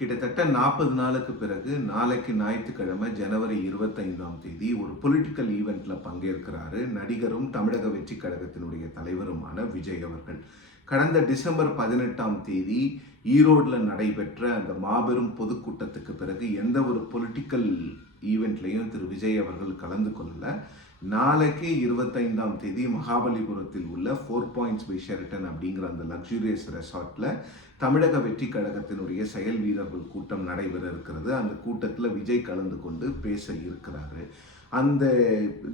கிட்டத்தட்ட 40 நாளுக்கு பிறகு நாளைக்கு ஞாயிற்றுக்கிழமை ஜனவரி 25ஆம் தேதி ஒரு பொலிட்டிக்கல் ஈவெண்ட்ல பங்கேற்கிறாரு நடிகரும் தமிழக வெற்றி கழகத்தினுடைய தலைவருமான விஜய் அவர்கள். கடந்த டிசம்பர் 18ஆம் தேதி ஈரோட்டில் நடைபெற்ற அந்த மாபெரும் பொதுக்கூட்டத்துக்கு பிறகு எந்த ஒரு பொலிட்டிக்கல் ஈவெண்ட்லையும் திரு விஜய் அவர்கள் கலந்து கொள்ளல. நாளைக்கு 25ஆம் தேதி மகாபலிபுரத்தில் உள்ள 4 பாயிண்ட்ஸ் பை ஷெரட்டன் அப்படிங்கிற அந்த லக்ஸூரியஸ் ரெசார்ட்ல தமிழக வெற்றி கழகத்தினுடைய செயல் வீரர்கள் கூட்டம் நடைபெற இருக்கிறது. அந்த கூட்டத்தில் விஜய் கலந்து கொண்டு பேச இருக்கிறாரு. அந்த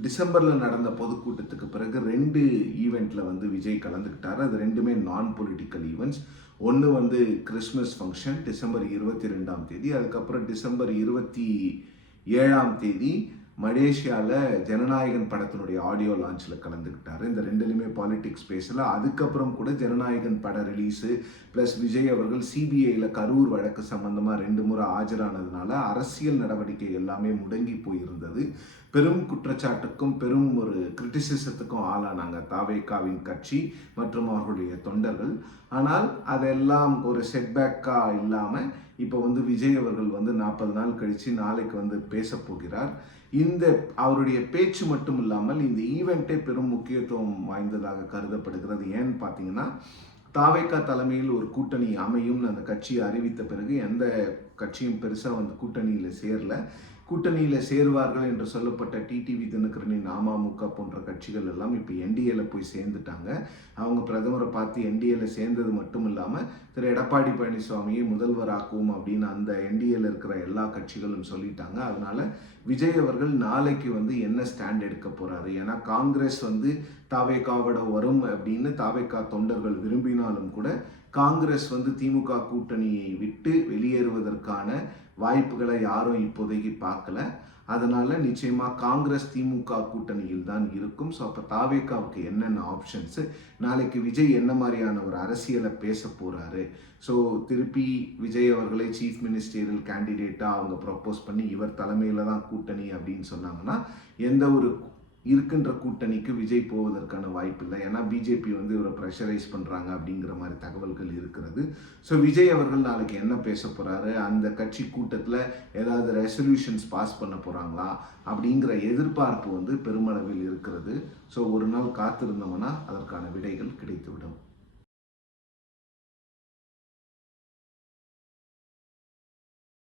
டிசம்பரில் நடந்த பொதுக்கூட்டத்துக்கு பிறகு 2 ஈவெண்ட்டில் விஜய் கலந்துக்கிட்டாரு. அது ரெண்டுமே நான் பொலிட்டிக்கல் ஈவெண்ட்ஸ். ஒன்று கிறிஸ்மஸ் ஃபங்க்ஷன் டிசம்பர் 22ஆம் தேதி, அதுக்கப்புறம் டிசம்பர் 27ஆம் தேதி மலேசியாவில் ஜனநாயகன் படத்தினுடைய ஆடியோ லான்ச்சில் கலந்துக்கிட்டாரு. இந்த ரெண்டுலையுமே பாலிடிக்ஸ் பேசல. அதுக்கப்புறம் கூட ஜனநாயகன் பட ரிலீஸு ப்ளஸ் விஜய் அவர்கள் சிபிஐயில் கரூர் வழக்கு சம்பந்தமாக 2 முறை ஆஜரானதுனால அரசியல் நடவடிக்கை எல்லாமே முடங்கி போயிருந்தது. பெரும் குற்றச்சாட்டுக்கும் பெரும் ஒரு கிரிட்டிசிசத்துக்கும் ஆளானாங்க தாவேகாவின் கட்சி மற்றும் அவர்களுடைய தொண்டர்கள். ஆனால் அதெல்லாம் ஒரு செட்பேக்காக இல்லாமல் இப்போ விஜய் அவர்கள் 40 நாள் கழித்து நாளைக்கு பேச போகிறார். இந்த அவருடைய பேச்சு மட்டும் இல்லாமல் இந்த ஈவெண்ட்டே பெரும் முக்கியத்துவம் வாய்ந்ததாக கருதப்படுகிறது. ஏன்னு பார்த்தீங்கன்னா, தாவேகா தலைமையில் ஒரு கூட்டணி அமையும்னு அந்த கட்சியை அறிவித்த பிறகு எந்த கட்சியும் பெருசாக கூட்டணியில் சேரல. கூட்டணியில் சேருவார்கள் என்று சொல்லப்பட்ட டிடிவி தினகரனின் அமமுக போன்ற கட்சிகள் எல்லாம் இப்போ என்டிஏல போய் சேர்ந்துட்டாங்க. அவங்க பிரதமரை பார்த்து என்டிஏல சேர்ந்தது மட்டும் இல்லாமல் திரு எடப்பாடி பழனிசாமியை முதல்வராக்குவோம் அப்படின்னு அந்த என்டிஏல இருக்கிற எல்லா கட்சிகளும் சொல்லிட்டாங்க. அதனால விஜய் அவர்கள் நாளைக்கு என்ன ஸ்டாண்ட் எடுக்க போறாரு? ஏன்னா காங்கிரஸ் தாவேகாவோட வரும் அப்படின்னு தாவேகா தொண்டர்கள் விரும்பினாலும் கூட காங்கிரஸ் திமுக கூட்டணியை விட்டு வெளியேறுவதற்கான வாய்ப்புகளை யாரும் இப்போதைக்கு பார்க்கல. அதனால நிச்சயமா காங்கிரஸ் திமுக கூட்டணியில் தான் இருக்கும். ஸோ அப்போ தாவேகாவுக்கு என்னென்ன ஆப்ஷன்ஸு, நாளைக்கு விஜய் என்ன மாதிரியான ஒரு அரசியலை பேச போறாரு? ஸோ திருப்பி விஜய் அவர்களை சீஃப் மினிஸ்டரியல் கேண்டிடேட்டாக அவங்க ப்ரப்போஸ் பண்ணி இவர் தலைமையில் தான் கூட்டணி அப்படின்னு சொன்னாங்கன்னா எந்த ஒரு இருக்கின்ற கூட்டணிக்கு விஜய் போவதற்கான வாய்ப்பு இல்லை. ஏன்னா பிஜேபி இவரை ப்ரெஷரைஸ் பண்ணுறாங்க அப்படிங்கிற மாதிரி தகவல்கள் இருக்கிறது. ஸோ விஜய் அவர்கள் நாளைக்கு என்ன பேச போகிறாரு, அந்த கட்சி கூட்டத்தில் ஏதாவது ரெசல்யூஷன்ஸ் பாஸ் பண்ண போகிறாங்களா அப்படிங்கிற எதிர்பார்ப்பு பெருமளவில் இருக்கிறது. ஸோ ஒரு நாள் காத்திருந்தோம்னா அதற்கான விடைகள் கிடைத்துவிடும்.